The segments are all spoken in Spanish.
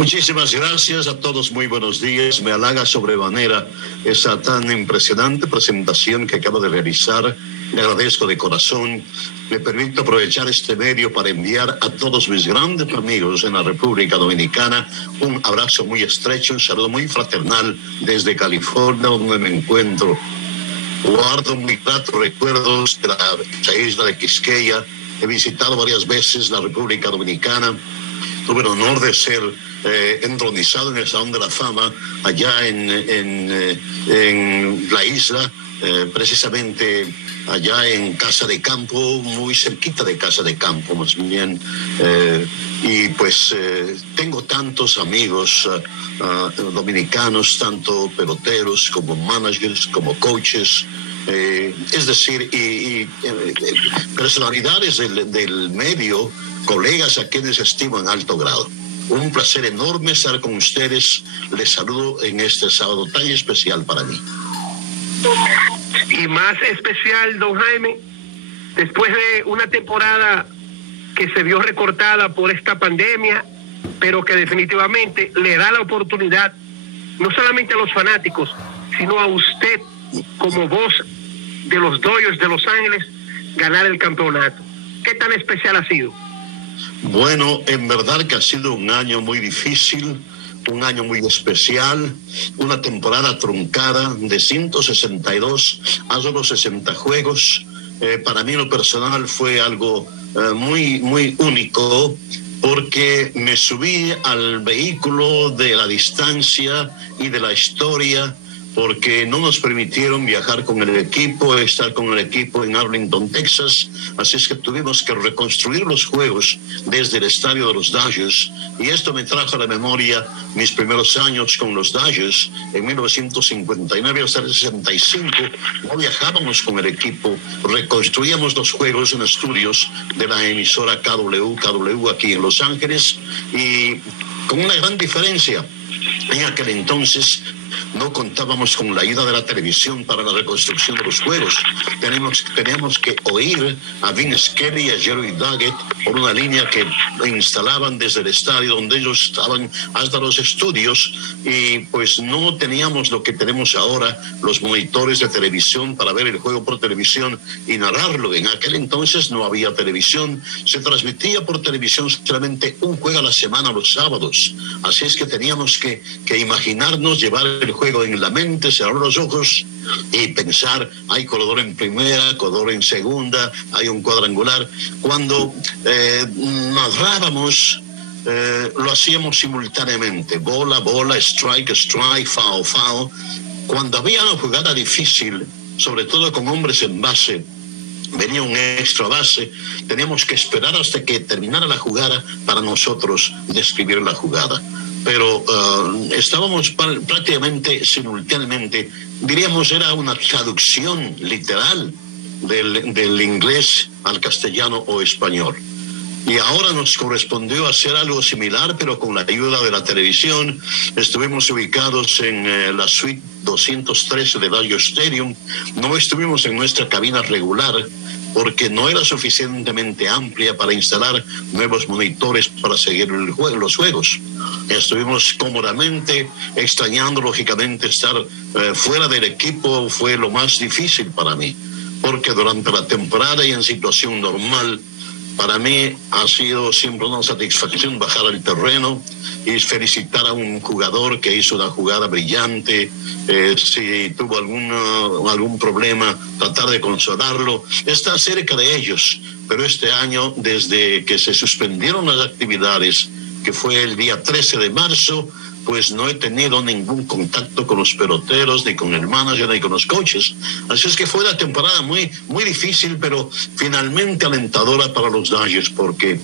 Muchísimas gracias a todos, muy buenos días. Me halaga sobremanera esa tan impresionante presentación que acabo de realizar. Le agradezco de corazón. Me permito aprovechar este medio para enviar a todos mis grandes amigos en la República Dominicana un abrazo muy estrecho, un saludo muy fraternal desde California, donde me encuentro. Guardo muy gratos recuerdos de la isla de Quisqueya. He visitado varias veces la República Dominicana. Tuve el honor de ser entronizado en el Salón de la Fama allá en la isla, precisamente allá en Casa de Campo, muy cerquita de Casa de Campo, más bien. Y pues tengo tantos amigos dominicanos, tanto peloteros como managers, como coaches. Es decir, personalidades del medio, colegas a quienes estimo en alto grado. Un placer enorme estar con ustedes. Les saludo en este sábado tan especial para mí. Y más especial, don Jaime, después de una temporada que se vio recortada por esta pandemia, pero que definitivamente le da la oportunidad, no solamente a los fanáticos, sino a usted como voz de los Dodgers de Los Ángeles, ganar el campeonato. ¿Qué tan especial ha sido? Bueno, en verdad que ha sido un año muy difícil, un año muy especial, una temporada truncada de 162 a solo 60 juegos. Para mí, en lo personal, fue algo muy único, porque me subí al vehículo de la distancia y de la historia, porque no nos permitieron viajar con el equipo, estar con el equipo en Arlington, Texas. Así es que tuvimos que reconstruir los juegos desde el estadio de los Dodgers, y esto me trajo a la memoria mis primeros años con los Dodgers. En 1959 hasta el 65 no viajábamos con el equipo, reconstruíamos los juegos en estudios de la emisora KW aquí en Los Ángeles, y con una gran diferencia. En aquel entonces no contábamos con la ayuda de la televisión para la reconstrucción de los juegos. Teníamos que oír a Vince Kelly y a Jerry Duggett por una línea que instalaban desde el estadio donde ellos estaban hasta los estudios, y pues no teníamos lo que tenemos ahora, los monitores de televisión para ver el juego por televisión y narrarlo. En aquel entonces no había televisión, se transmitía por televisión solamente un juego a la semana los sábados. Así es que teníamos que imaginarnos, llevar el juego en la mente, cerrar los ojos y pensar: hay corredor en primera, corredor en segunda, hay un cuadrangular. Cuando narrábamos, lo hacíamos simultáneamente: bola, strike, foul. Cuando había una jugada difícil, sobre todo con hombres en base, venía un extra base, teníamos que esperar hasta que terminara la jugada para nosotros describir la jugada. Pero estábamos prácticamente simultáneamente, diríamos, era una traducción literal del inglés al castellano o español. Y ahora nos correspondió hacer algo similar, pero con la ayuda de la televisión. Estuvimos ubicados en la suite 213 de Dodger Stadium. No estuvimos en nuestra cabina regular, porque no era suficientemente amplia para instalar nuevos monitores para seguir los juegos. Estuvimos cómodamente, extrañando lógicamente estar fuera del equipo. Fue lo más difícil para mí, porque durante la temporada y en situación normal, para mí ha sido siempre una satisfacción bajar al terreno y felicitar a un jugador que hizo una jugada brillante. Si tuvo algún problema, tratar de consolarlo, estar cerca de ellos. Pero este año, desde que se suspendieron las actividades, que fue el día 13 de marzo, pues no he tenido ningún contacto con los peloteros, ni con el manager, ni con los coaches. Así es que fue una temporada muy difícil, pero finalmente alentadora para los Dodgers, porque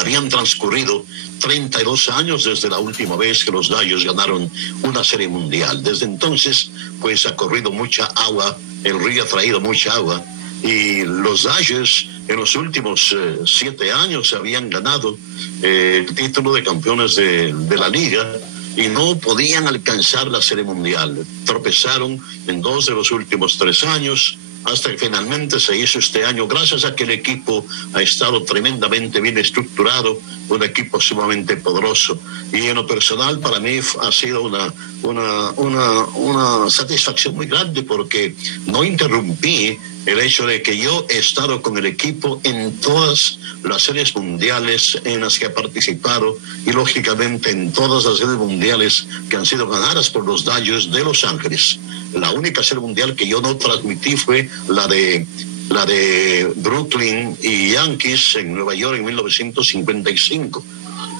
habían transcurrido 32 años desde la última vez que los Dodgers ganaron una serie mundial. Desde entonces, pues ha corrido mucha agua, el río ha traído mucha agua, y los Dodgers en los últimos 7 años habían ganado el título de campeones de la liga, y no podían alcanzar la serie mundial. Tropezaron en 2 de los últimos 3 años, hasta que finalmente se hizo este año, gracias a que el equipo ha estado tremendamente bien estructurado, un equipo sumamente poderoso. Y en lo personal, para mí ha sido una satisfacción muy grande, porque no interrumpí el hecho de que yo he estado con el equipo en todas las series mundiales en las que ha participado, y lógicamente en todas las series mundiales que han sido ganadas por los Dodgers de Los Ángeles. La única serie mundial que yo no transmití fue la de Brooklyn y Yankees en Nueva York en 1955.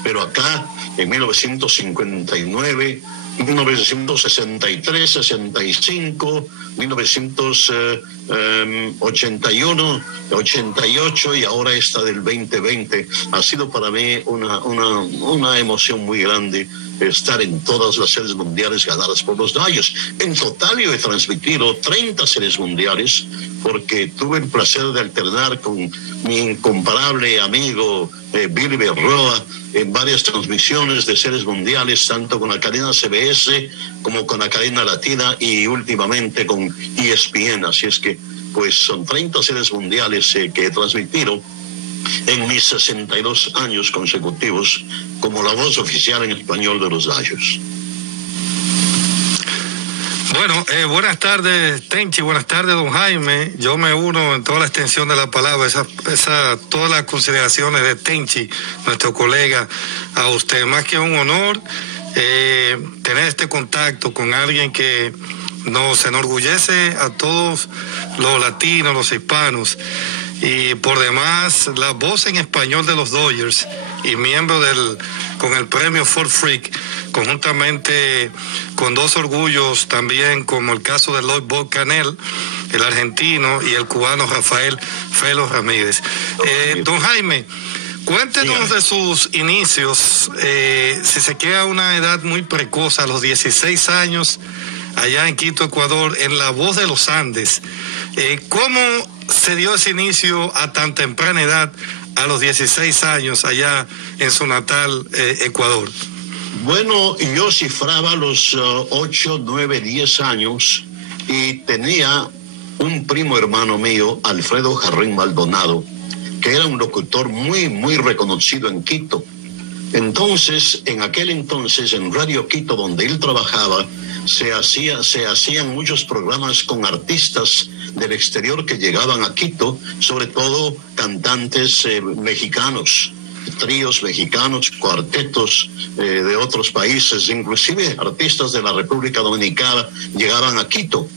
Pero acá, en 1959, 1963, 65, 1981, 88 y ahora esta del 2020. Ha sido para mí una emoción muy grande estar en todas las series mundiales ganadas por los Dodgers. En total yo he transmitido 30 series mundiales, porque tuve el placer de alternar con mi incomparable amigo Billy Berroa en varias transmisiones de series mundiales, tanto con la cadena CBS como con la cadena latina y últimamente con ESPN. Así es que pues son 30 series mundiales que he transmitido en mis 62 años consecutivos como la voz oficial en español de los Dodgers. Bueno, buenas tardes, Tenchi, buenas tardes, don Jaime. Yo me uno en toda la extensión de la palabra, todas las consideraciones de Tenchi, nuestro colega, a usted. Más que un honor tener este contacto con alguien que nos enorgullece a todos los latinos, los hispanos, y por demás la voz en español de los Dodgers y miembro con el premio Ford Freak, conjuntamente con dos orgullos también, como el caso de Lloyd Bob Canel, el argentino, y el cubano Rafael Felo Ramírez. Don Jaime, cuéntenos de sus inicios, si se queda a una edad muy precoz, a los 16 años, allá en Quito, Ecuador, en La Voz de los Andes. ¿Cómo se dio ese inicio a tan temprana edad, a los 16 años, allá en su natal Ecuador? Bueno, yo cifraba los 8, 9, 10 años y tenía un primo hermano mío, Alfredo Jarrín Maldonado, que era un locutor muy, muy reconocido en Quito. Entonces, en aquel entonces, en Radio Quito, donde él trabajaba, se hacían muchos programas con artistas del exterior que llegaban a Quito, sobre todo cantantes mexicanos, tríos mexicanos, cuartetos de otros países, inclusive artistas de la República Dominicana llegaban a Quito.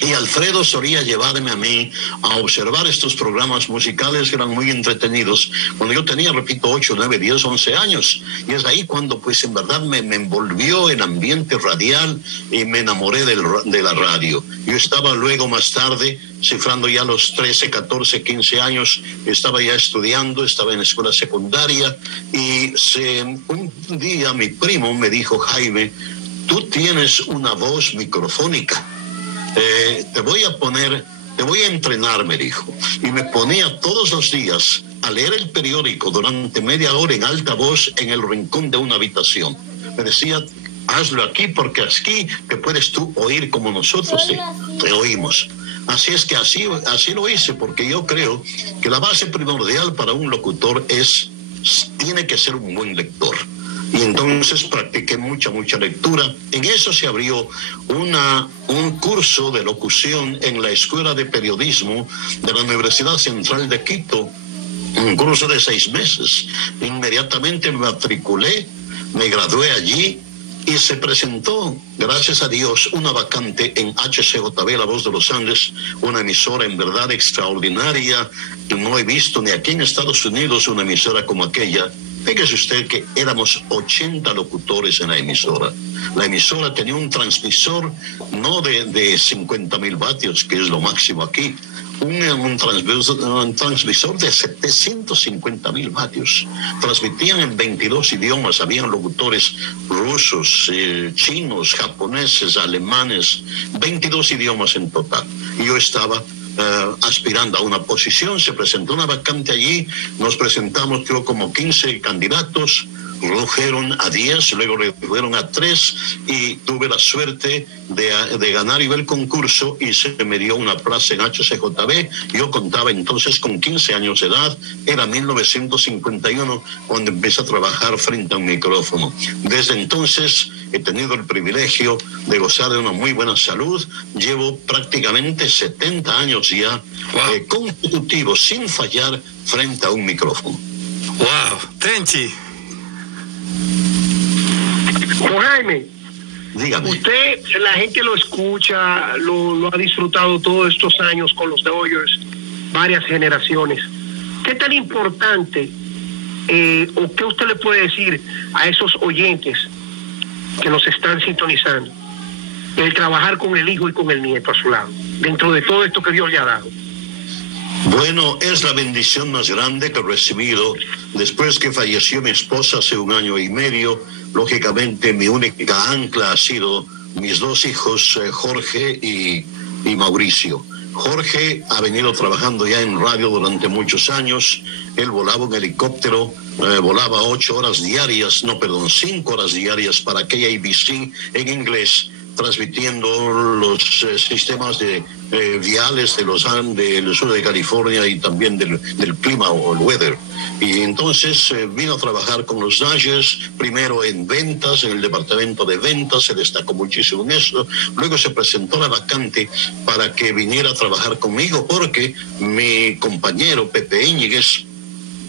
Y Alfredo solía llevarme a mí a observar estos programas musicales que eran muy entretenidos cuando yo tenía, repito, 8, 9, 10, 11 años. Y es ahí cuando pues en verdad me envolvió el ambiente radial y me enamoré de la radio. Yo estaba luego más tarde, cifrando ya los 13, 14, 15 años, estaba ya estudiando, estaba en la escuela secundaria y un día mi primo me dijo: Jaime, tú tienes una voz microfónica. Te voy a entrenar, me dijo. Y me ponía todos los días a leer el periódico durante media hora en alta voz en el rincón de una habitación. Me decía: hazlo aquí, porque aquí te puedes tú oír como nosotros te oímos. Así es que así lo hice, porque yo creo que la base primordial para un locutor tiene que ser un buen lector. Y entonces practiqué mucha lectura. En eso se abrió un curso de locución en la Escuela de Periodismo de la Universidad Central de Quito, un curso de 6 meses. Inmediatamente me matriculé, me gradué allí y se presentó, gracias a Dios, una vacante en HCJB, La Voz de los Andes, una emisora en verdad extraordinaria. No he visto ni aquí en Estados Unidos una emisora como aquella. Fíjese usted que éramos 80 locutores en la emisora. La emisora tenía un transmisor no de 50,000 vatios, que es lo máximo aquí, un transmisor de 750,000 vatios. Transmitían en 22 idiomas, habían locutores rusos, chinos, japoneses, alemanes, 22 idiomas en total. Y yo estaba aspirando a una posición. Se presentó una vacante allí, nos presentamos creo como 15 candidatos, redujeron a 10, luego redujeron a 3 y tuve la suerte de ganar el concurso y se me dio una plaza en HCJB. Yo contaba entonces con 15 años de edad, era 1951 cuando empecé a trabajar frente a un micrófono. Desde entonces he tenido el privilegio de gozar de una muy buena salud. Llevo prácticamente 70 años ya consecutivos sin fallar frente a un micrófono. Wow, Tenchi. Jaime, dígame. Usted, la gente lo escucha, lo ha disfrutado todos estos años con los Dodgers, varias generaciones. ¿Qué tan importante o qué usted le puede decir a esos oyentes que nos están sintonizando, el trabajar con el hijo y con el nieto a su lado, dentro de todo esto que Dios le ha dado? Bueno, es la bendición más grande que he recibido después que falleció mi esposa hace 1 año y medio. Lógicamente, mi única ancla ha sido mis 2 hijos, Jorge y Mauricio. Jorge ha venido trabajando ya en radio durante muchos años. Él volaba un helicóptero, volaba 5 horas diarias para KABC en inglés, transmitiendo los sistemas de viales del sur de California y también del clima o el weather. Y entonces vino a trabajar con los Dodgers, primero en ventas, en el departamento de ventas, se destacó muchísimo en eso. Luego se presentó la vacante para que viniera a trabajar conmigo porque mi compañero Pepe Íñiguez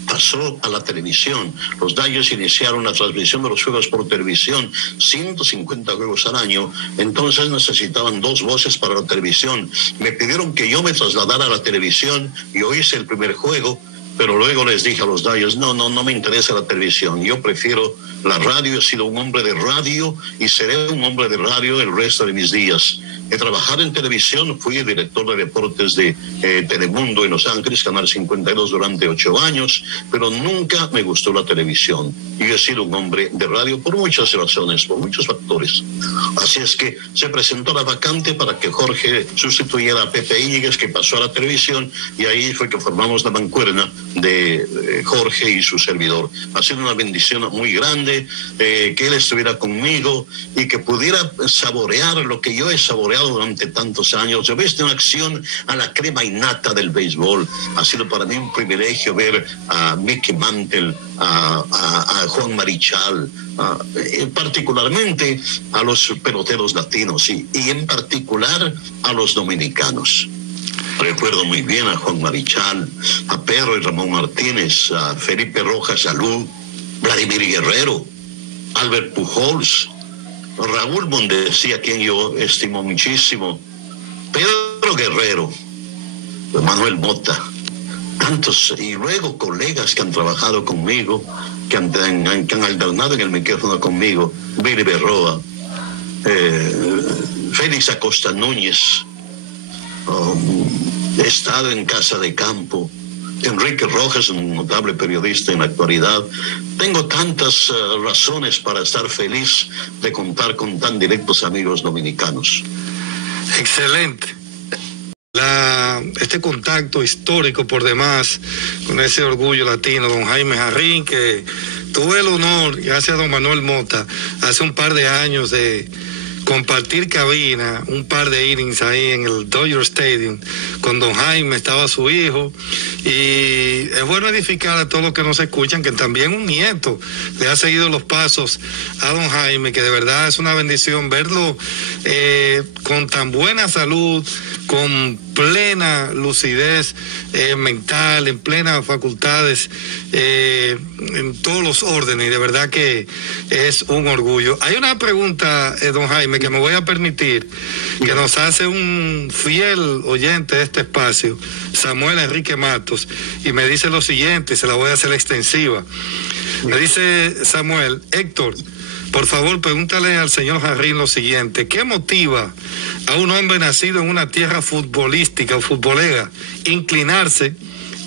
pasó a la televisión. Los Dodgers iniciaron la transmisión de los juegos por televisión, 150 juegos al año. Entonces necesitaban 2 voces para la televisión. Me pidieron que yo me trasladara a la televisión. Yo hice el primer juego, pero luego les dije a los Dodgers, no me interesa la televisión. Yo prefiero la radio. He sido un hombre de radio y seré un hombre de radio el resto de mis días. He trabajado en televisión, fui director de deportes de Telemundo en Los Ángeles, Canal 52 durante 8 años, pero nunca me gustó la televisión. Yo he sido un hombre de radio por muchas razones, por muchos factores. Así es que se presentó la vacante para que Jorge sustituyera a Pepe Íñiguez, que pasó a la televisión, y ahí fue que formamos la mancuerna de Jorge y su servidor. Ha sido una bendición muy grande que él estuviera conmigo y que pudiera saborear lo que yo he saboreado durante tantos años. Yo he visto en acción a la crema innata del béisbol. Ha sido para mí un privilegio ver a Mickey Mantle, a Juan Marichal, particularmente a los peloteros latinos y en particular a los dominicanos. Recuerdo muy bien a Juan Marichal, a Pedro y Ramón Martínez, a Felipe Rojas Salud, Vladimir Guerrero, Albert Pujols, Raúl Mondesi, a quien yo estimo muchísimo, Pedro Guerrero, Manuel Mota, tantos, y luego colegas que han trabajado conmigo, que han alternado en el micrófono conmigo, Billy Berroa, Félix Acosta Núñez, he estado en Casa de Campo, Enrique Rojas, un notable periodista en la actualidad. Tengo tantas razones para estar feliz de contar con tan directos amigos dominicanos. Excelente. Este contacto histórico por demás con ese orgullo latino, don Jaime Jarrín, que tuve el honor, gracias a don Manuel Mota, hace un par de años de compartir cabina, un par de innings ahí en el Dodger Stadium con don Jaime, estaba su hijo, y es bueno edificar a todos los que nos escuchan que también un nieto le ha seguido los pasos a don Jaime, que de verdad es una bendición verlo con tan buena salud, con plena lucidez mental, en plenas facultades, en todos los órdenes, y de verdad que es un orgullo. Hay una pregunta, don Jaime, que me voy a permitir, que nos hace un fiel oyente de este espacio, Samuel Enrique Matos, y me dice lo siguiente, y se la voy a hacer extensiva. Me dice Samuel: Héctor, por favor, pregúntale al señor Jarrín lo siguiente: ¿qué motiva a un hombre nacido en una tierra futbolística o futbolera inclinarse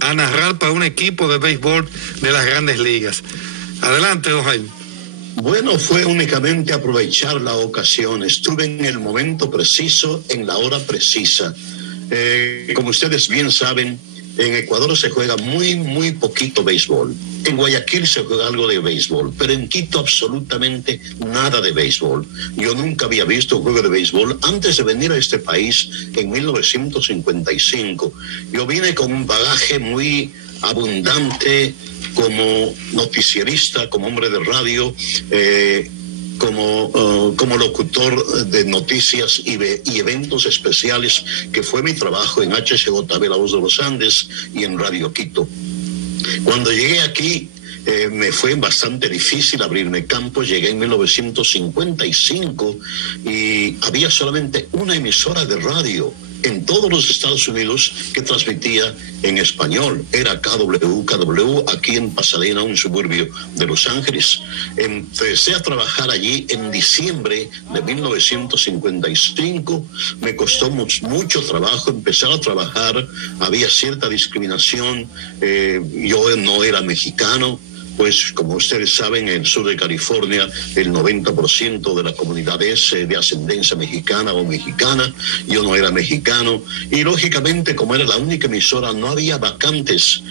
a narrar para un equipo de béisbol de las Grandes Ligas? Adelante, don Jaime. Bueno, fue únicamente aprovechar la ocasión. Estuve en el momento preciso, en la hora precisa. Como ustedes bien saben, En Ecuador se juega muy poquito béisbol. En Guayaquil se juega algo de béisbol, pero en Quito absolutamente nada de béisbol. Yo nunca había visto un juego de béisbol antes de venir a este país en 1955. Yo vine con un bagaje muy abundante como noticierista, como hombre de radio, como locutor de noticias y eventos especiales, que fue mi trabajo en HCJB La Voz de los Andes y en Radio Quito. Cuando llegué aquí me fue bastante difícil abrirme campo. Llegué en 1955 y había solamente una emisora de radio en todos los Estados Unidos que transmitía en español. Era KW aquí en Pasadena, un suburbio de Los Ángeles. Empecé a trabajar allí en diciembre de 1955. Me costó mucho trabajo empezar a trabajar. Había cierta discriminación. Yo no era mexicano. Pues como ustedes saben, en el sur de California el 90% de la comunidad es de ascendencia mexicana o mexicana. Yo no era mexicano y lógicamente, como era la única emisora, no había vacantes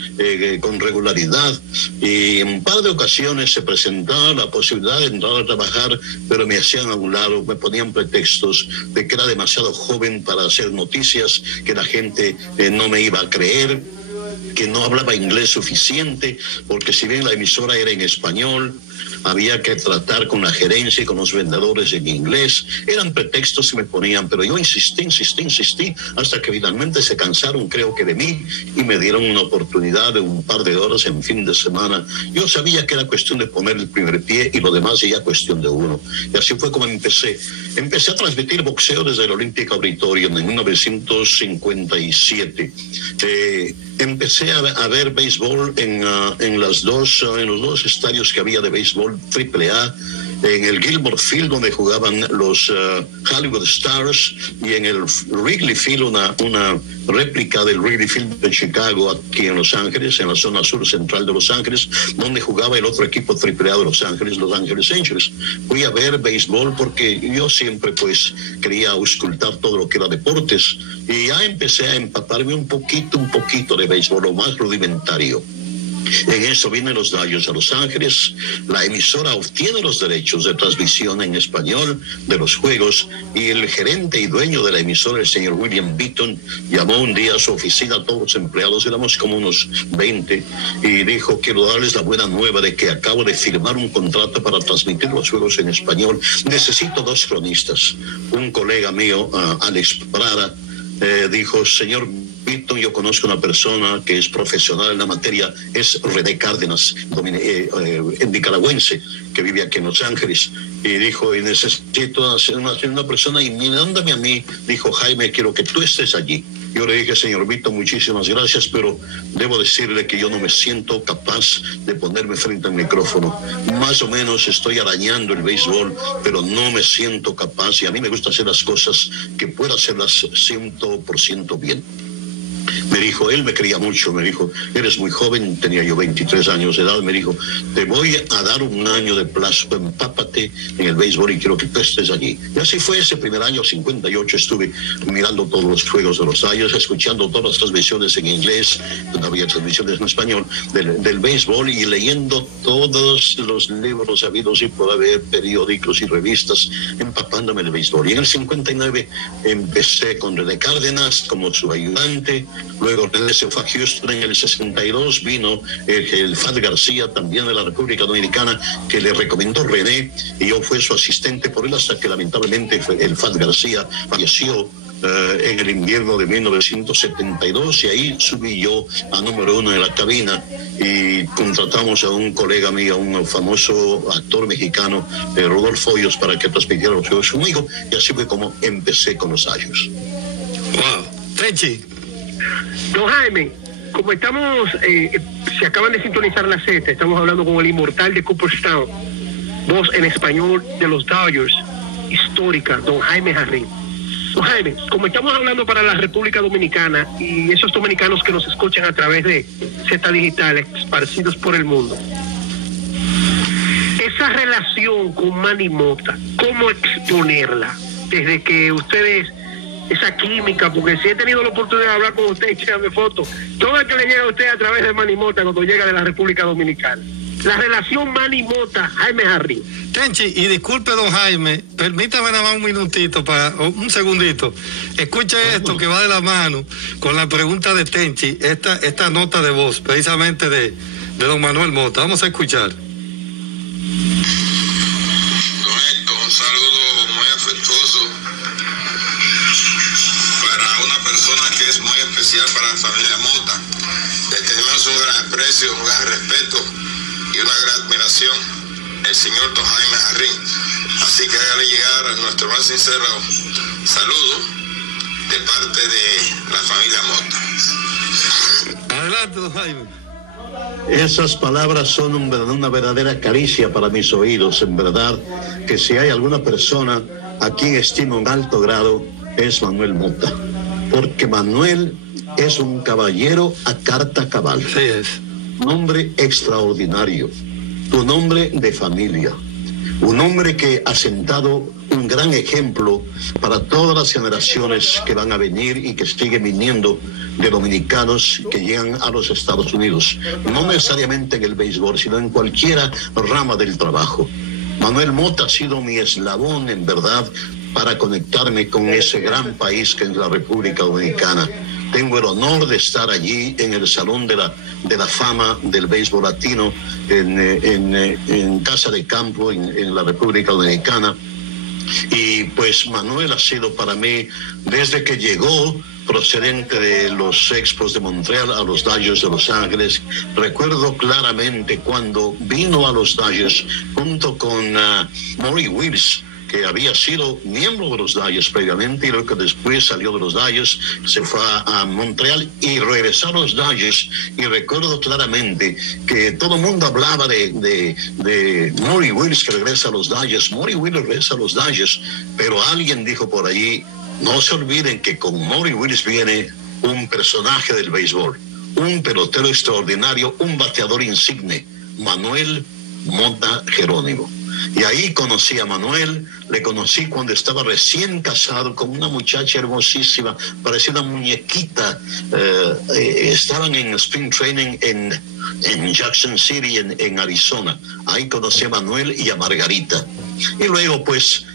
con regularidad, y en un par de ocasiones se presentaba la posibilidad de entrar a trabajar, pero me hacían a un lado, me ponían pretextos de que era demasiado joven para hacer noticias, que la gente no me iba a creer, que no hablaba inglés suficiente, porque si bien la emisora era en español, había que tratar con la gerencia y con los vendedores en inglés. Eran pretextos que me ponían, pero yo insistí, hasta que finalmente se cansaron, creo que de mí, y me dieron una oportunidad de un par de horas en fin de semana. Yo sabía que era cuestión de poner el primer pie y lo demás ya cuestión de uno. Y así fue como empecé. Empecé a transmitir boxeo desde el Olympic Auditorium en 1957. Empecé a ver béisbol en los dos estadios que había de béisbol AAA, en el Gilmore Field, donde jugaban los Hollywood Stars, y en el Wrigley Field, una réplica del Wrigley Field de Chicago, aquí en Los Ángeles, en la zona sur central de Los Ángeles, donde jugaba el otro equipo AAA de Los Ángeles Angels. Fui a ver béisbol porque yo siempre pues quería auscultar todo lo que era deportes, y ya empecé a empaparme un poquito de béisbol, lo más rudimentario. En eso vienen los Dodgers a Los Ángeles. La emisora obtiene los derechos de transmisión en español de los juegos, y el gerente y dueño de la emisora, el señor William Beaton, llamó un día a su oficina a todos los empleados, éramos como unos 20, y dijo: quiero darles la buena nueva de que acabo de firmar un contrato para transmitir los juegos en español. Necesito 2 cronistas. Un colega mío, Alex Prada, dijo: señor Beaton, yo conozco una persona que es profesional en la materia, es René Cárdenas, nicaragüense, que vive aquí en Los Ángeles. Y dijo: y necesito hacer una persona, y mirándome a mí, dijo: Jaime, quiero que tú estés allí. Yo le dije: señor Beaton, muchísimas gracias, pero debo decirle que yo no me siento capaz de ponerme frente al micrófono. Más o menos estoy arañando el béisbol, pero no me siento capaz, y a mí me gusta hacer las cosas que pueda hacerlas 100% bien. Me dijo, él me quería mucho, me dijo: eres muy joven, tenía yo 23 años de edad, me dijo: te voy a dar 1 año de plazo, empápate en el béisbol y quiero que tú estés allí. Y así fue. Ese primer año, 58, estuve mirando todos los juegos de los Dodgers, escuchando todas las transmisiones en inglés, no había transmisiones en español, del béisbol, y leyendo todos los libros habidos y por haber, periódicos y revistas, empapándome en el béisbol. Y en el 59 empecé con René Cárdenas como su ayudante. Luego René se fue a Houston. En el 62 vino el Fat García, también de la República Dominicana, que le recomendó René, y yo fui su asistente por él hasta que lamentablemente el Fat García falleció en el invierno de 1972, y ahí subí yo a número 1 en la cabina, y contratamos a un colega mío, un famoso actor mexicano, Rodolfo Hoyos, para que transmitiera los juegos conmigo, y así fue como empecé con los Dodgers. Wow. Tenchi. Don Jaime, como estamos, se acaban de sintonizar la Z, estamos hablando con el inmortal de Cooperstown, voz en español de los Dodgers, histórica, don Jaime Jarrín. Don Jaime, como estamos hablando para la República Dominicana y esos dominicanos que nos escuchan a través de Z Digital, esparcidos por el mundo, esa relación con Manny Mota, ¿cómo exponerla? Desde que ustedes esa química, porque si he tenido la oportunidad de hablar con usted y echarme fotos, todo el que le llega a usted a través de Manny Mota cuando llega de la República Dominicana. La relación Manny Mota, Jaime Jarrín. Tenchi, y disculpe, don Jaime, permítame nada más un minutito, un segundito. Escuche esto que va de la mano con la pregunta de Tenchi, esta nota de voz, precisamente de don Manuel Mota. Vamos a escuchar. Don Héctor, un saludo muy afectuoso para una persona que es muy especial para la familia Mota. Le tenemos un gran aprecio, un gran respeto y una gran admiración, el señor don Jaime Jarrín. Así que hágale llegar a nuestro más sincero saludo de parte de la familia Mota. Adelante, don Jaime. Esas palabras son una verdadera caricia para mis oídos. En verdad que si hay alguna persona a quien estimo en alto grado es Manuel Mota, porque Manuel es un caballero a carta cabal. Sí es. Un hombre extraordinario, un hombre de familia, un hombre que ha sentado un gran ejemplo para todas las generaciones que van a venir y que siguen viniendo de dominicanos que llegan a los Estados Unidos, no necesariamente en el béisbol, sino en cualquier rama del trabajo. Manuel Mota ha sido mi eslabón, en verdad, para conectarme con ese gran país que es la República Dominicana. Tengo el honor de estar allí en el Salón de la Fama del Béisbol Latino, en Casa de Campo, en la República Dominicana. Y pues Manuel ha sido para mí, desde que llegó, procedente de los Expos de Montreal a los Dodgers de Los Ángeles. Recuerdo claramente cuando vino a los Dodgers junto con Maury Wills, que había sido miembro de los Dodgers previamente y luego que después salió de los Dodgers, se fue a Montreal y regresó a los Dodgers. Y recuerdo claramente que todo el mundo hablaba de Maury Wills que regresa a los Dodgers. Maury Wills regresa a los Dodgers, pero alguien dijo por allí, no se olviden que con Maury Wills viene un personaje del béisbol, un pelotero extraordinario, un bateador insigne, Manuel Mota Jerónimo. Y ahí conocí a Manuel, le conocí cuando estaba recién casado con una muchacha hermosísima, parecía una muñequita. Estaban en Spring Training en Jackson City, en Arizona. Ahí conocí a Manuel y a Margarita. Y luego pues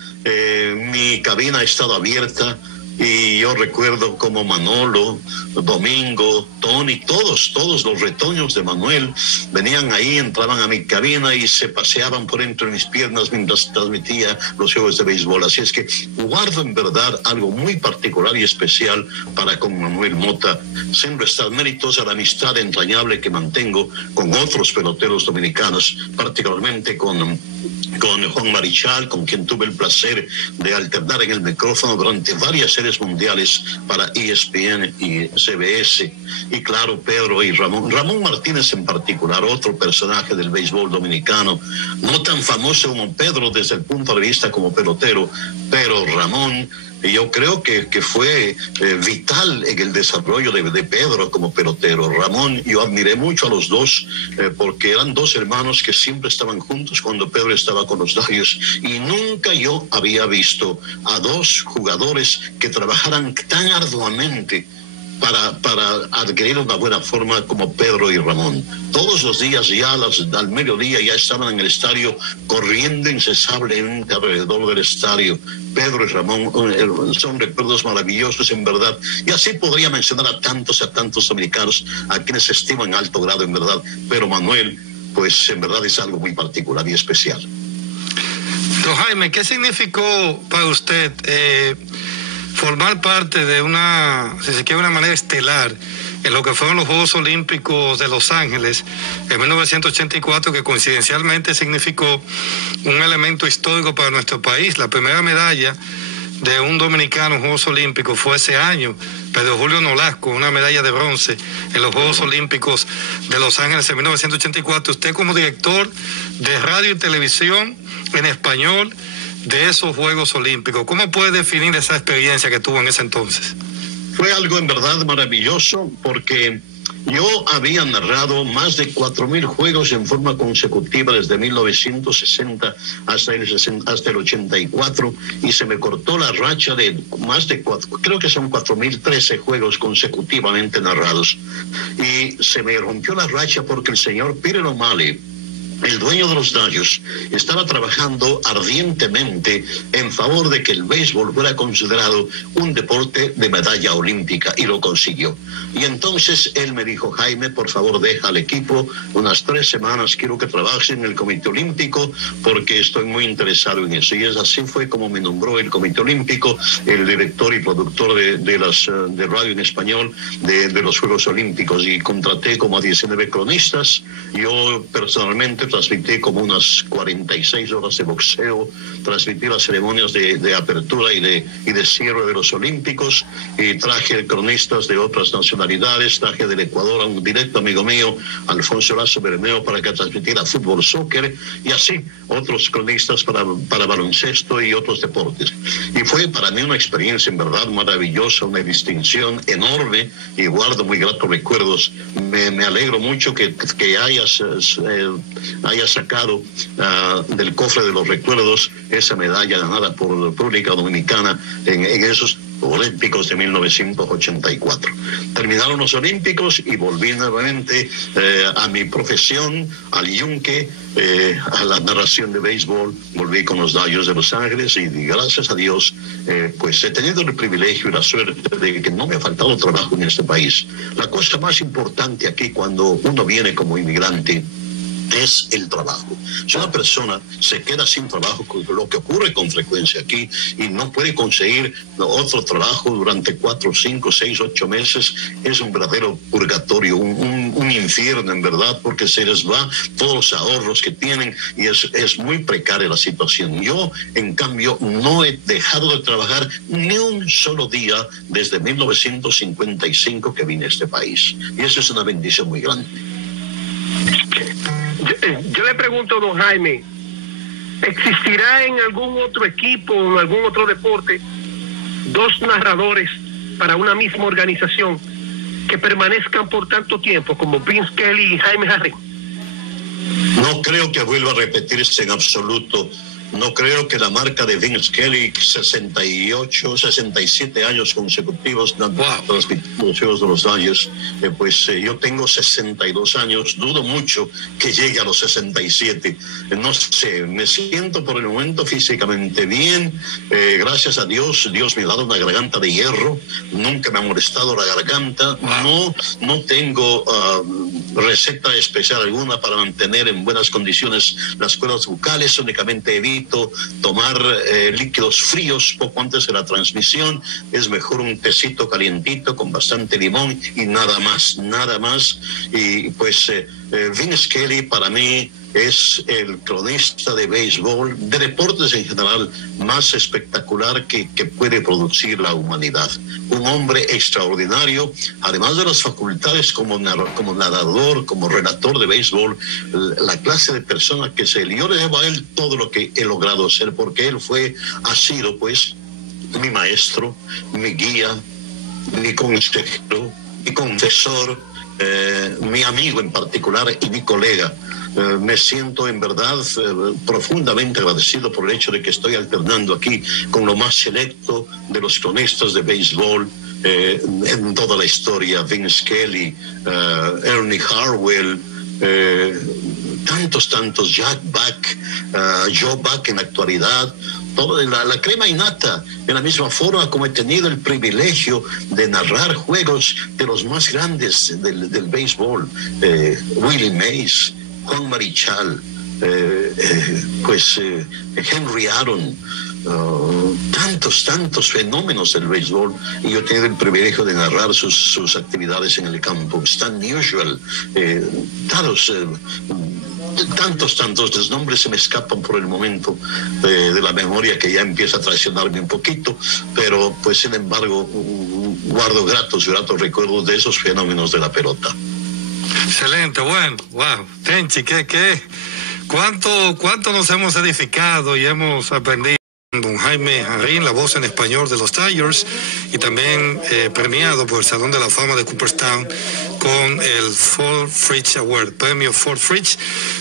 mi cabina ha estado abierta y yo recuerdo como Manolo, Domingo, Tony, todos los retoños de Manuel venían ahí, entraban a mi cabina y se paseaban por entre mis piernas mientras transmitía los juegos de béisbol. Así es que guardo en verdad algo muy particular y especial para con Manuel Mota, sin restar méritos a la amistad entrañable que mantengo con otros peloteros dominicanos, particularmente con Juan Marichal, con quien tuve el placer de alternar en el micrófono durante varias series mundiales para ESPN y CBS, y claro, Pedro y Ramón Martínez en particular, otro personaje del béisbol dominicano, no tan famoso como Pedro desde el punto de vista como pelotero, pero Ramón, y yo creo que fue vital en el desarrollo de Pedro como pelotero. Ramón, yo admiré mucho a los dos porque eran dos hermanos que siempre estaban juntos cuando Pedro estaba con los Dodgers, y nunca yo había visto a dos jugadores que trabajaran tan arduamente para adquirir una buena forma como Pedro y Ramón. Todos los días ya al mediodía ya estaban en el estadio corriendo incesablemente alrededor del estadio. Pedro y Ramón son recuerdos maravillosos en verdad, y así podría mencionar a tantos dominicanos a quienes estimo en alto grado en verdad, pero Manuel pues en verdad es algo muy particular y especial. Don Jaime, ¿qué significó para usted formar parte de una, si se quiere, una manera estelar en lo que fueron los Juegos Olímpicos de Los Ángeles en 1984, que coincidencialmente significó un elemento histórico para nuestro país? La primera medalla de un dominicano en Juegos Olímpicos fue ese año, Pedro Julio Nolasco, una medalla de bronce en los Juegos Olímpicos de Los Ángeles en 1984. Usted como director de radio y televisión en español de esos Juegos Olímpicos, ¿cómo puede definir esa experiencia que tuvo en ese entonces? Fue algo en verdad maravilloso porque Yo había narrado más de 4.000 juegos en forma consecutiva desde 1960 hasta el 84, y se me cortó la racha de más de creo que son 4.013 juegos consecutivamente narrados. Y se me rompió la racha porque el señor Peter O'Malley, el dueño de los Dodgers, estaba trabajando ardientemente en favor de que el béisbol fuera considerado un deporte de medalla olímpica, y lo consiguió. Y entonces él me dijo: Jaime, por favor, deja al equipo unas 3 semanas, quiero que trabajes en el Comité Olímpico porque estoy muy interesado en eso. Y así fue como me nombró el Comité Olímpico, el director y productor de radio en español de los Juegos Olímpicos, y contraté como a 19 cronistas. Yo personalmente transmití como unas 46 horas de boxeo, transmití las ceremonias de apertura y de cierre de los Olímpicos, y traje cronistas de otras nacionalidades, traje del Ecuador a un directo amigo mío, Alfonso Lazo Bermeo, para que transmitiera fútbol, soccer, y así otros cronistas para baloncesto y otros deportes. Y fue para mí una experiencia en verdad maravillosa, una distinción enorme, y guardo muy gratos recuerdos. Me alegro mucho que haya sacado del cofre de los recuerdos esa medalla ganada por la República Dominicana en esos Olímpicos de 1984. Terminaron los Olímpicos y volví nuevamente a mi profesión, al yunque, a la narración de béisbol. Volví con los Dodgers de Los Ángeles, y gracias a Dios pues he tenido el privilegio y la suerte de que no me ha faltado trabajo en este país. La cosa más importante aquí cuando uno viene como inmigrante es el trabajo. Si una persona se queda sin trabajo, lo que ocurre con frecuencia aquí, y no puede conseguir otro trabajo durante 4, 5, 6, 8 meses, es un verdadero purgatorio, un infierno en verdad, porque se les va todos los ahorros que tienen, y es muy precaria la situación. Yo, en cambio, no he dejado de trabajar ni un solo día desde 1955 que vine a este país, y eso es una bendición muy grande. Yo le pregunto, don Jaime, ¿existirá en algún otro equipo, en algún otro deporte, 2 narradores para una misma organización que permanezcan por tanto tiempo como Vince Scully y Jaime Jarrín? No creo que vuelva a repetirse en absoluto. No creo que la marca de Vince Scully, 67 años consecutivos transmitiendo los Juegos de los Dodgers, yo tengo 62 años, dudo mucho que llegue a los 67. No sé, me siento por el momento físicamente bien, gracias a Dios. Dios me ha dado una garganta de hierro, nunca me ha molestado la garganta. No tengo receta especial alguna para mantener en buenas condiciones las cuerdas vocales, únicamente evito tomar líquidos fríos poco antes de la transmisión. Es mejor un tecito calientito con bastante limón y nada más. Y pues Vince Scully para mí es el cronista de béisbol, de deportes en general, más espectacular que puede producir la humanidad. Un hombre extraordinario, además de las facultades como narrador, como relator de béisbol, la clase de persona que es él. Yo le debo a él todo lo que he logrado ser, porque él ha sido pues mi maestro, mi guía, mi consejero, mi confesor, mi amigo en particular y mi colega. Me siento en verdad profundamente agradecido por el hecho de que estoy alternando aquí con lo más selecto de los cronistas de béisbol en toda la historia. Vince Scully, Ernie Harwell, tantos, Jack Buck, Joe Buck en la actualidad, toda la crema innata, de la misma forma como he tenido el privilegio de narrar juegos de los más grandes del béisbol, Willie Mays, Juan Marichal, Henry Aaron, tantos fenómenos del béisbol, y yo he tenido el privilegio de narrar sus actividades en el campo. Stan Musial, tantos los nombres se me escapan por el momento de la memoria, que ya empieza a traicionarme un poquito, pero pues sin embargo guardo gratos recuerdos de esos fenómenos de la pelota. Excelente, bueno, wow, Tenchi, ¿cuánto nos hemos edificado y hemos aprendido? Don Jaime Jarrín, la voz en español de los Dodgers, y también premiado por el Salón de la Fama de Cooperstown, con el Ford Fritz Award, premio Ford Fritz,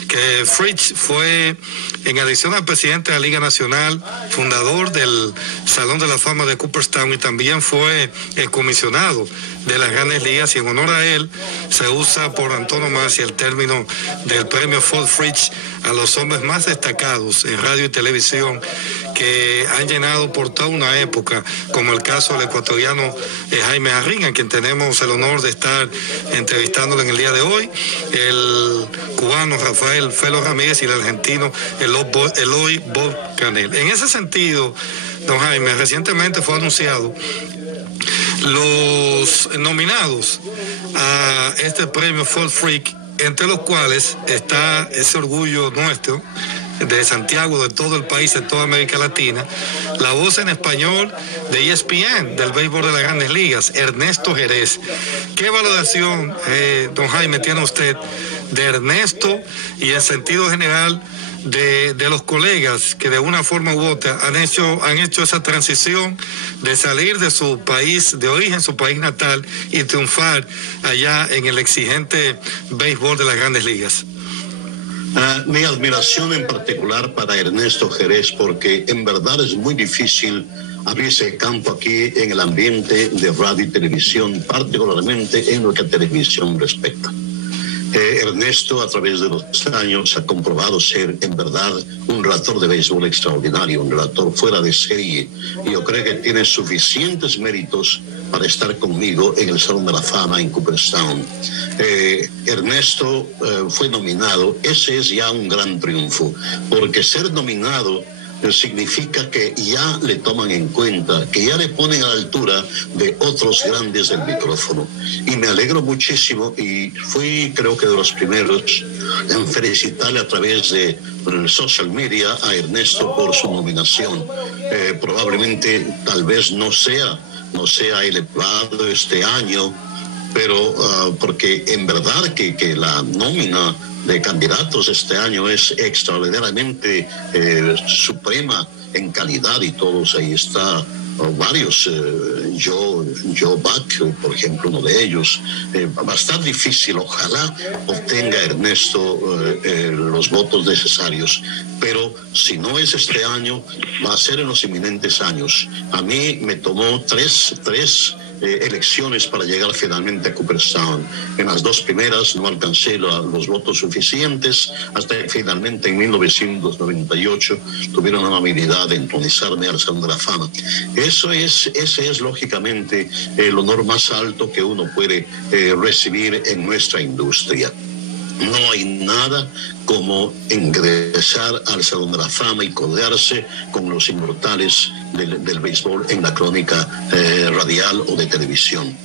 que Fritz fue, en adición al presidente de la Liga Nacional, fundador del Salón de la Fama de Cooperstown, y también fue el comisionado de las Grandes Ligas, y en honor a él se usa por antonomasia el término del premio Ford Fritz a los hombres más destacados en radio y televisión que han llenado por toda una época, como el caso del ecuatoriano Jaime Jarrín, a quien tenemos el honor de estar entrevistándolo en el día de hoy, el cubano Rafael Felo Ramírez y el argentino Eloy Bob Canel. En ese sentido, don Jaime, recientemente fue anunciado los nominados a este premio Ford Freak, entre los cuales está ese orgullo nuestro de Santiago, de todo el país, de toda América Latina, la voz en español de ESPN, del béisbol de las Grandes Ligas, Ernesto Jerez. ¿Qué valoración, don Jaime, tiene usted de Ernesto y en sentido general de los colegas que de una forma u otra han hecho esa transición de salir de su país de origen, su país natal, y triunfar allá en el exigente béisbol de las Grandes Ligas? Mi admiración en particular para Ernesto Jerez, porque en verdad es muy difícil abrirse campo aquí en el ambiente de radio y televisión, particularmente en lo que a televisión respecta. Ernesto, a través de los años, ha comprobado ser en verdad un relator de béisbol extraordinario, un relator fuera de serie, y yo creo que tiene suficientes méritos para estar conmigo en el Salón de la Fama en Cooperstown. Ernesto fue nominado. Ese es ya un gran triunfo, porque ser nominado significa que ya le toman en cuenta, que ya le ponen a la altura de otros grandes del micrófono. Y me alegro muchísimo, y fui creo que de los primeros en felicitarle a través de social media a Ernesto por su nominación. Probablemente tal vez no sea elevado este año, pero porque en verdad que la nómina de candidatos este año es extraordinariamente suprema en calidad, y todos ahí está, varios, Joe Buck, por ejemplo, uno de ellos. Va a estar difícil, ojalá obtenga Ernesto los votos necesarios, pero si no es este año, va a ser en los inminentes años. A mí me tomó tres elecciones para llegar finalmente a Cooperstown. En las dos primeras no alcancé los votos suficientes, hasta que finalmente en 1998 tuvieron la amabilidad de entronizarme al Salón de la Fama. Ese es lógicamente el honor más alto que uno puede recibir en nuestra industria. No hay nada como ingresar al Salón de la Fama y codearse con los inmortales del béisbol en la crónica radial o de televisión.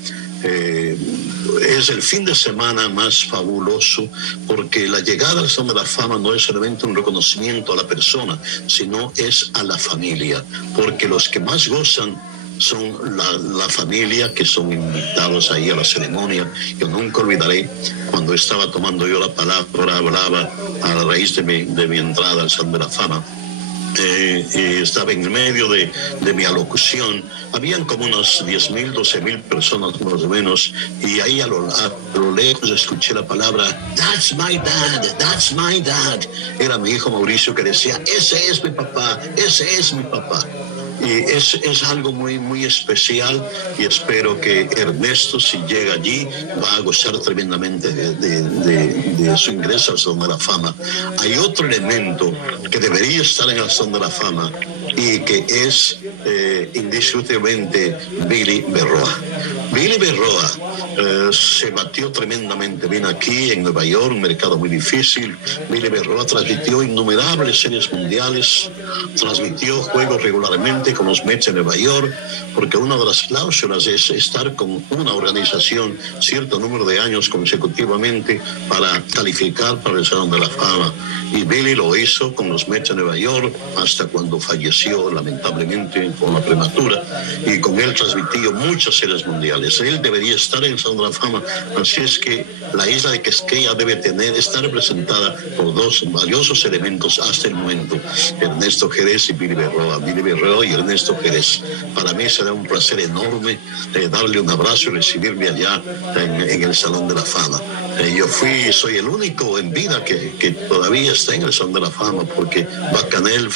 Es el fin de semana más fabuloso, porque la llegada al Salón de la Fama no es solamente un reconocimiento a la persona, sino es a la familia, porque los que más gozan son la familia, que son invitados ahí a la ceremonia. Yo nunca olvidaré cuando estaba tomando yo la palabra, hablaba a la raíz de mi entrada al Salón de la Fama. Estaba en medio de mi alocución. Habían como unas 10,000, 12,000 personas más o menos, y ahí a lo lejos escuché la palabra "That's my dad, that's my dad". Era mi hijo Mauricio, que decía: "Ese es mi papá, ese es mi papá". Y es algo muy, muy especial, y espero que Ernesto, si llega allí, va a gozar tremendamente de su ingreso al Salón de la Fama. Hay otro elemento que debería estar en el Salón de la Fama, y que es indiscutiblemente Billy Berroa. Billy Berroa se batió tremendamente bien aquí en Nueva York, un mercado muy difícil. Billy Berroa transmitió innumerables series mundiales, transmitió juegos regularmente con los Mets de Nueva York, porque una de las cláusulas es estar con una organización cierto número de años consecutivamente para calificar para el Salón de la Fama. Y Billy lo hizo con los Mets de Nueva York hasta cuando falleció lamentablemente en forma prematura, y con él transmitió muchas series mundiales. Él debería estar en el Salón de la Fama, así es que la isla de Quisqueya debe estar representada por dos valiosos elementos hasta el momento: Ernesto Jerez y Billy Berroa. Billy Berroa y Ernesto Pérez. Para mí será un placer enorme darle un abrazo y recibirme allá en el Salón de la Fama. Soy el único en vida que todavía está en el Salón de la Fama, porque Bacanel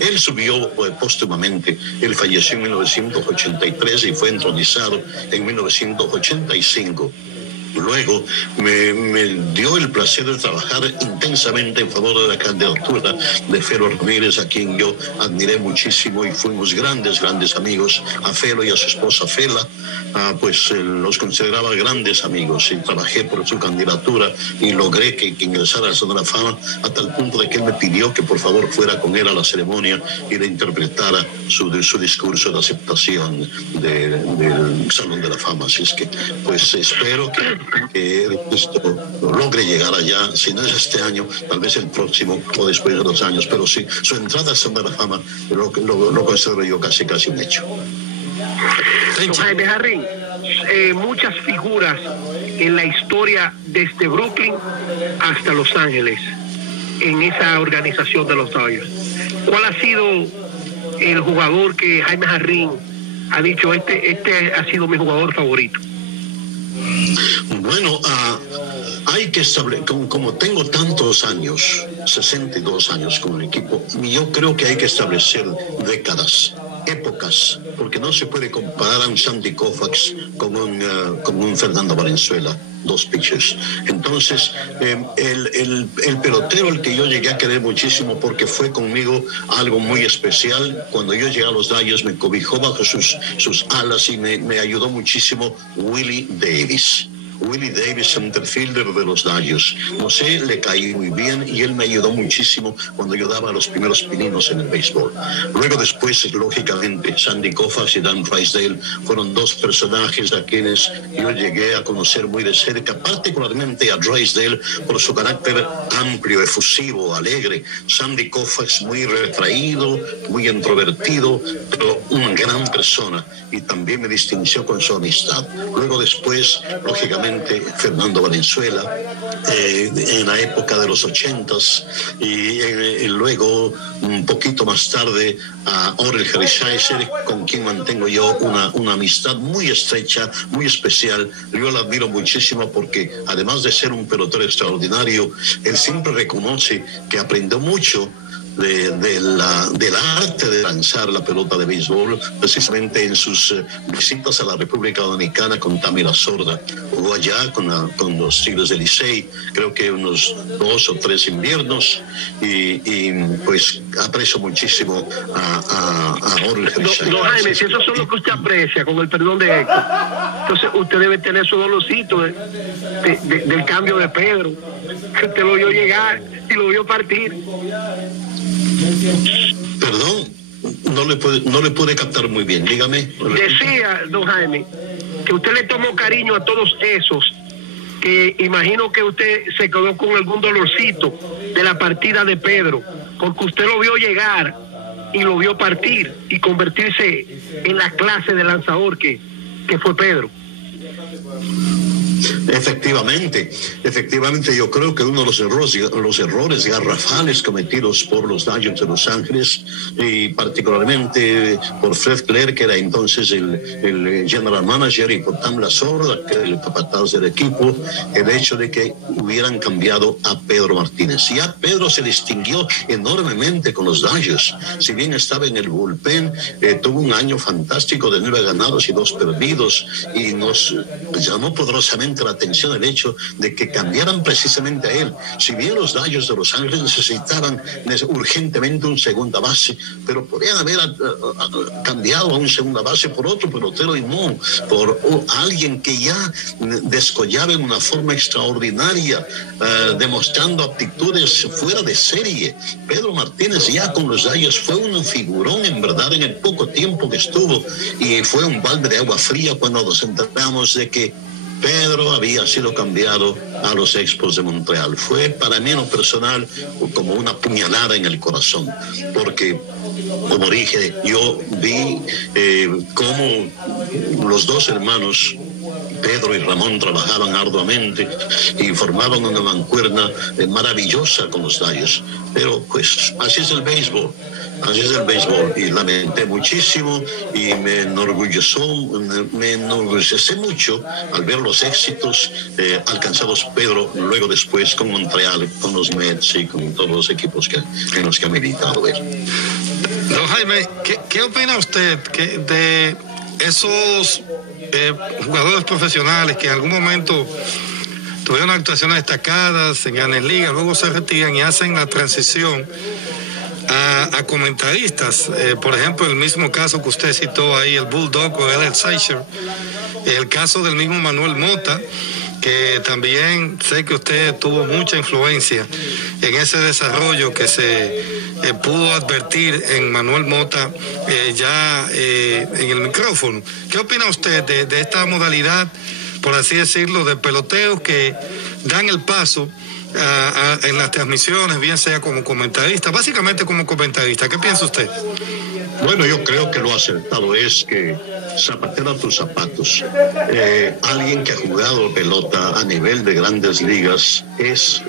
él subió póstumamente, él falleció en 1983 y fue entronizado en 1985. Luego me dio el placer de trabajar intensamente en favor de la candidatura de Felo Ramírez, a quien yo admiré muchísimo y fuimos grandes amigos. A Felo y a su esposa Fela, pues los consideraba grandes amigos, y trabajé por su candidatura y logré que ingresara al Salón de la Fama, hasta el punto de que él me pidió que por favor fuera con él a la ceremonia y le interpretara su discurso de aceptación del Salón de la Fama. Así es que pues espero que esto logre llegar allá, si no es este año, tal vez el próximo o después de 2 años, pero sí, su entrada al Salón de la Fama lo considero yo casi un hecho. Don Jaime Jarrín, muchas figuras en la historia desde Brooklyn hasta Los Ángeles en esa organización de los Dodgers. ¿Cuál ha sido el jugador que Jaime Jarrín ha dicho, este ha sido mi jugador favorito? Bueno, hay que establecer, como tengo tantos años, 62 años con el equipo, yo creo que hay que establecer décadas, épocas, porque no se puede comparar a un Sandy Koufax con un Fernando Valenzuela, 2 pitchers. Entonces, el pelotero al que yo llegué a querer muchísimo, porque fue conmigo algo muy especial, cuando yo llegué a los Dodgers me cobijó bajo sus alas y me ayudó muchísimo, Willie Davis. Willie Davis, centerfielder de los Dodgers. No sé, le caí muy bien y él me ayudó muchísimo cuando yo daba los primeros pininos en el béisbol. Luego después, lógicamente, Sandy Koufax y Dan Drysdale fueron 2 personajes a quienes yo llegué a conocer muy de cerca, particularmente a Drysdale por su carácter amplio, efusivo, alegre. Sandy Koufax muy retraído, muy introvertido, pero una gran persona, y también me distinguió con su amistad. Luego después, lógicamente, Fernando Valenzuela, en la época de los 80s, y luego un poquito más tarde a Orel Hershiser, con quien mantengo yo una amistad muy estrecha, muy especial. Yo la admiro muchísimo porque además de ser un pelotero extraordinario, él siempre reconoce que aprendió mucho del arte de lanzar la pelota de béisbol, precisamente en sus visitas a la República Dominicana con Tamira Sorda. Jugó allá con los Tigres del Licey, creo que unos 2 o 3 inviernos, y pues aprecio muchísimo a Orel Hershiser. Don Jaime, si eso es lo que usted aprecia, con el perdón de Héctor, entonces usted debe tener su dolorcito del cambio de Pedro, que usted lo vio llegar y lo vio partir. Perdón, no le pude captar muy bien, dígame. Decía, don Jaime, que usted le tomó cariño a todos esos, que imagino que usted se quedó con algún dolorcito de la partida de Pedro, porque usted lo vio llegar y lo vio partir y convertirse en la clase de lanzador que fue Pedro. Efectivamente, yo creo que uno de los errores garrafales cometidos por los Dodgers de Los Ángeles, y particularmente por Fred Clair, que era entonces el general manager, y por Tam La Sorda, que era el capataz del equipo, el hecho de que hubieran cambiado a Pedro Martínez. Ya Pedro se distinguió enormemente con los Dodgers, si bien estaba en el bullpen, tuvo un año fantástico de 9 ganados y 2 perdidos, y nos llamó poderosamente la atención el hecho de que cambiaran precisamente a él. Si bien los Dodgers de Los Ángeles necesitaban urgentemente un segunda base, pero podrían haber cambiado a un segunda base por otro pelotero, y no por alguien que ya descollaba en una forma extraordinaria, demostrando aptitudes fuera de serie. Pedro Martínez ya con los Dodgers fue un figurón, en verdad, en el poco tiempo que estuvo, y fue un balde de agua fría cuando nos enteramos de que Pedro había sido cambiado a los Expos de Montreal. Fue para mí en lo personal como una puñalada en el corazón, porque, como dije, yo vi cómo los 2 hermanos, Pedro y Ramón, trabajaban arduamente y formaban una mancuerna maravillosa con los Dodgers. Pero pues así es el béisbol. así es el béisbol, y lamenté muchísimo y me enorgullecé mucho al ver los éxitos alcanzados Pedro luego después con Montreal, con los Mets y con todos los equipos en los que ha militado él. Don Jaime, ¿qué opina usted de esos jugadores profesionales que en algún momento tuvieron actuaciones destacadas en Grandes Ligas, luego se retiran y hacen la transición a comentaristas? Por ejemplo, el mismo caso que usted citó ahí, el Bulldog o el Seicher, el caso del mismo Manuel Mota, que también sé que usted tuvo mucha influencia en ese desarrollo que se pudo advertir en Manuel Mota ya en el micrófono. ¿Qué opina usted de esta modalidad, por así decirlo, de peloteos que dan el paso en las transmisiones, bien sea como comentarista, básicamente como comentarista? ¿Qué piensa usted? Bueno, yo creo que lo acertado es que zapatero a tus zapatos. Alguien que ha jugado pelota a nivel de Grandes Ligas es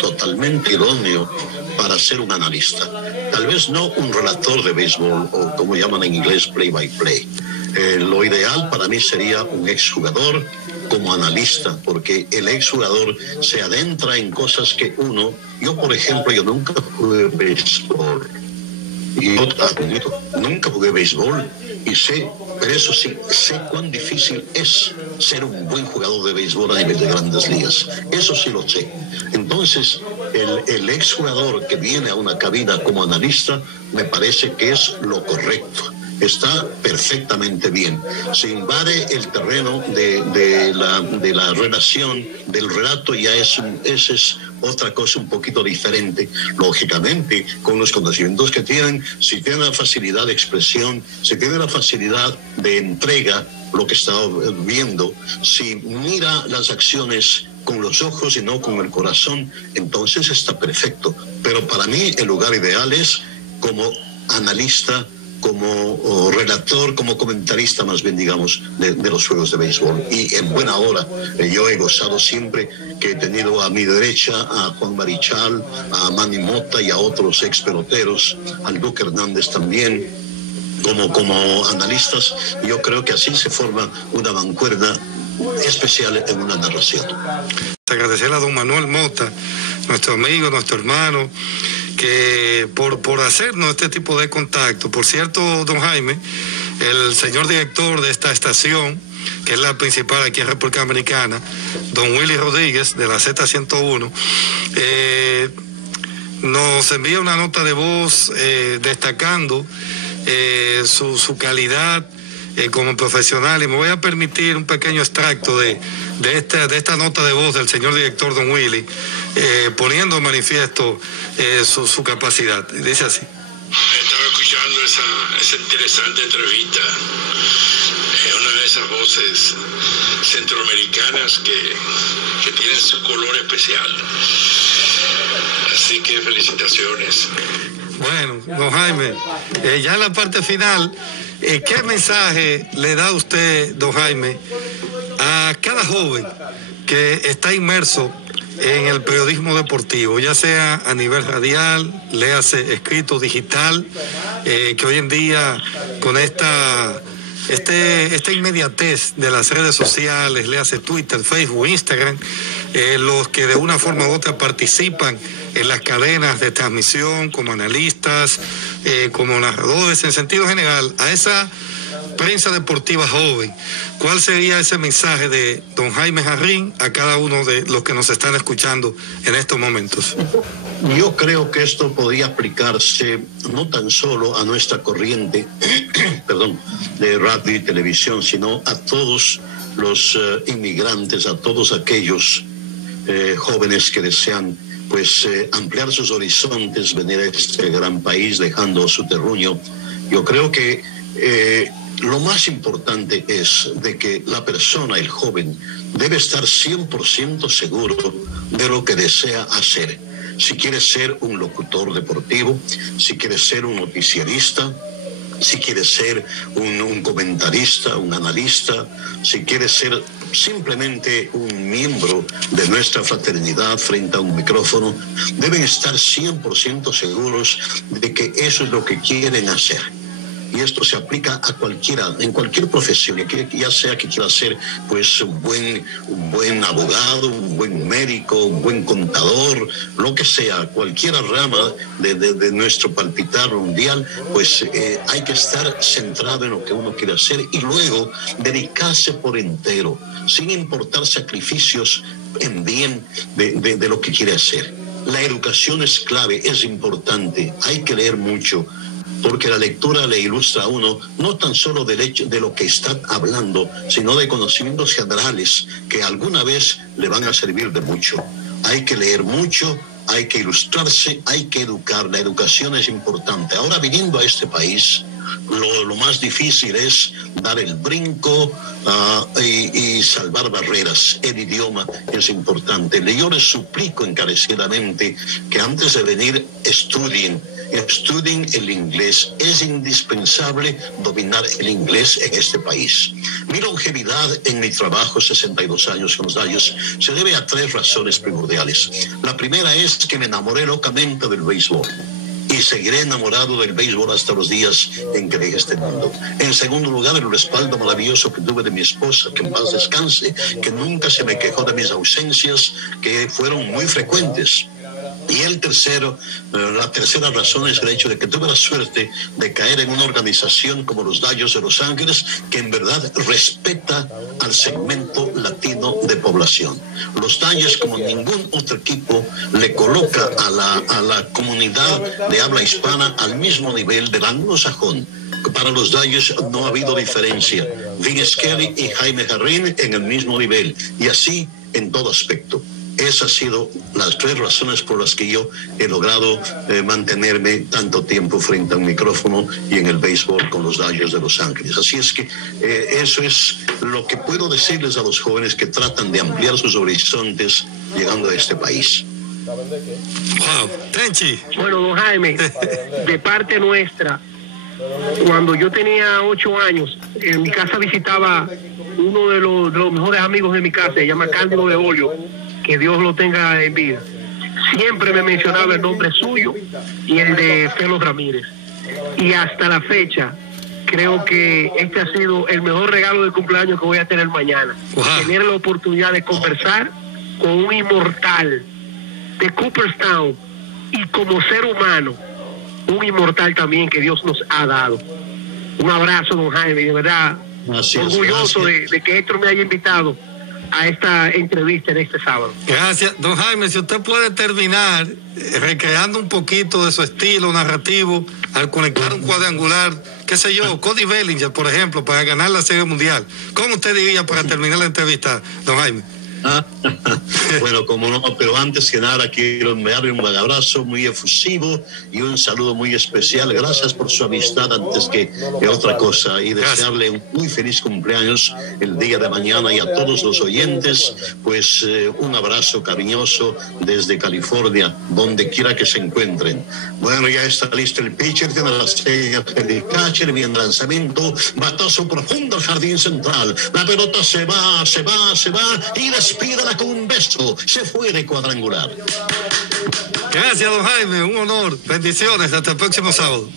totalmente idóneo para ser un analista. Tal vez no un relator de béisbol o como llaman en inglés play-by-play. Lo ideal para mí sería un exjugador como analista, porque el exjugador se adentra en cosas que yo por ejemplo, yo nunca jugué béisbol. Y nunca jugué béisbol y pero eso sí, sé cuán difícil es ser un buen jugador de béisbol a nivel de Grandes Ligas. Eso sí lo sé. Entonces, el exjugador que viene a una cabina como analista, me parece que es lo correcto. Está perfectamente bien. Se invade el terreno de la relación, del relato, ya esa es otra cosa un poquito diferente. Lógicamente, con los conocimientos que tienen, si tienen la facilidad de expresión, si tienen la facilidad de entrega, lo que está viendo, si mira las acciones con los ojos y no con el corazón, entonces está perfecto. Pero para mí el lugar ideal es como analista, como relator, como comentarista más bien, digamos, de los juegos de béisbol. Y en buena hora, yo he gozado siempre que he tenido a mi derecha a Juan Marichal, a Manny Mota y a otros ex peloteros, al Duque Hernández también, como analistas. Yo creo que así se forma una mancuerna especial en una narración. Agradecerle a don Manuel Mota, nuestro amigo, nuestro hermano, que por hacernos este tipo de contacto. Por cierto, don Jaime, el señor director de esta estación, que es la principal aquí en República Dominicana, don Willy Rodríguez, de la Z101, nos envía una nota de voz destacando su calidad como profesional, y me voy a permitir un pequeño extracto de esta nota de voz del señor director don Willy, poniendo en manifiesto su capacidad. Dice así: estaba escuchando esa interesante entrevista, una de esas voces centroamericanas que tienen su color especial, así que felicitaciones. Bueno, don Jaime, ya en la parte final, ¿qué mensaje le da usted, don Jaime, a cada joven que está inmerso en el periodismo deportivo, ya sea a nivel radial, léase escrito, digital, que hoy en día con esta inmediatez de las redes sociales, léase Twitter, Facebook, Instagram, los que de una forma u otra participan en las cadenas de transmisión como analistas, como narradores, en sentido general, a esa prensa deportiva joven, ¿cuál sería ese mensaje de don Jaime Jarrín a cada uno de los que nos están escuchando en estos momentos? Yo creo que esto podría aplicarse no tan solo a nuestra corriente de radio y televisión, sino a todos los inmigrantes, a todos aquellos jóvenes que desean ampliar sus horizontes, venir a este gran país dejando su terruño. Yo creo que lo más importante es de que la persona, el joven, debe estar 100% seguro de lo que desea hacer. Si quiere ser un locutor deportivo, si quiere ser un noticiarista, si quiere ser un comentarista, un analista, si quiere ser simplemente un miembro de nuestra fraternidad frente a un micrófono, deben estar 100% seguros de que eso es lo que quieren hacer. Y esto se aplica a cualquiera, en cualquier profesión, ya sea que quiera ser pues un buen abogado, un buen médico, un buen contador, lo que sea, cualquier rama de nuestro palpitar mundial, pues hay que estar centrado en lo que uno quiere hacer y luego dedicarse por entero, sin importar sacrificios en bien de lo que quiere hacer. La educación es clave, es importante, hay que leer mucho, porque la lectura le ilustra a uno no tan solo del hecho de lo que está hablando, sino de conocimientos generales que alguna vez le van a servir de mucho. Hay que leer mucho, hay que ilustrarse, hay que educar. La educación es importante. Ahora, viniendo a este país, lo más difícil es dar el brinco y salvar barreras. El idioma es importante. Yo les suplico encarecidamente que antes de venir estudien el inglés. Es indispensable dominar el inglés en este país. Mi longevidad en mi trabajo, 62 años con los Dodgers, se debe a 3 razones primordiales. La primera es que me enamoré locamente del béisbol y seguiré enamorado del béisbol hasta los días en que deje este mundo. En segundo lugar, el respaldo maravilloso que tuve de mi esposa, que en paz descanse, que nunca se me quejó de mis ausencias, que fueron muy frecuentes. Y la tercera razón es el hecho de que tuve la suerte de caer en una organización como los Dodgers de Los Ángeles, que en verdad respeta al segmento latino de población. Los Dodgers, como ningún otro equipo, le coloca a la comunidad de habla hispana al mismo nivel del anglosajón. Para los Dodgers no ha habido diferencia. Vin Scully y Jaime Jarrín en el mismo nivel, y así en todo aspecto. Esas han sido las 3 razones por las que yo he logrado mantenerme tanto tiempo frente a un micrófono y en el béisbol con los Dodgers de Los Ángeles. Así es que eso es lo que puedo decirles a los jóvenes que tratan de ampliar sus horizontes llegando a este país. Wow, Tenchi. Bueno, don Jaime, de parte nuestra, cuando yo tenía 8 años, en mi casa visitaba uno de los mejores amigos de mi casa, se llama Cándido de Olio, que Dios lo tenga en vida. Siempre me mencionaba el nombre suyo y el de Felo Ramírez. Y hasta la fecha, creo que este ha sido el mejor regalo de cumpleaños que voy a tener mañana. Wow. Tener la oportunidad de conversar con un inmortal de Cooperstown y como ser humano, un inmortal también que Dios nos ha dado. Un abrazo, don Jaime, de verdad, orgulloso de que Héctor me haya invitado a esta entrevista en este sábado. Gracias, don Jaime. Si usted puede terminar recreando un poquito de su estilo narrativo al conectar un cuadrangular, qué sé yo, Cody Bellinger, por ejemplo, para ganar la Serie Mundial. ¿Cómo usted diría para terminar la entrevista, don Jaime? Bueno, como no, pero antes que nada quiero enviarle un abrazo muy efusivo y un saludo muy especial. Gracias por su amistad antes que otra cosa, y desearle un muy feliz cumpleaños el día de mañana, y a todos los oyentes pues un abrazo cariñoso desde California, donde quiera que se encuentren. Bueno, ya está listo el pitcher, tiene las señas del catcher, bien lanzamiento, batazo profundo al jardín central, la pelota se va y despídala con un beso, se fue de cuadrangular. Gracias, don Jaime, un honor, bendiciones, hasta el próximo sábado.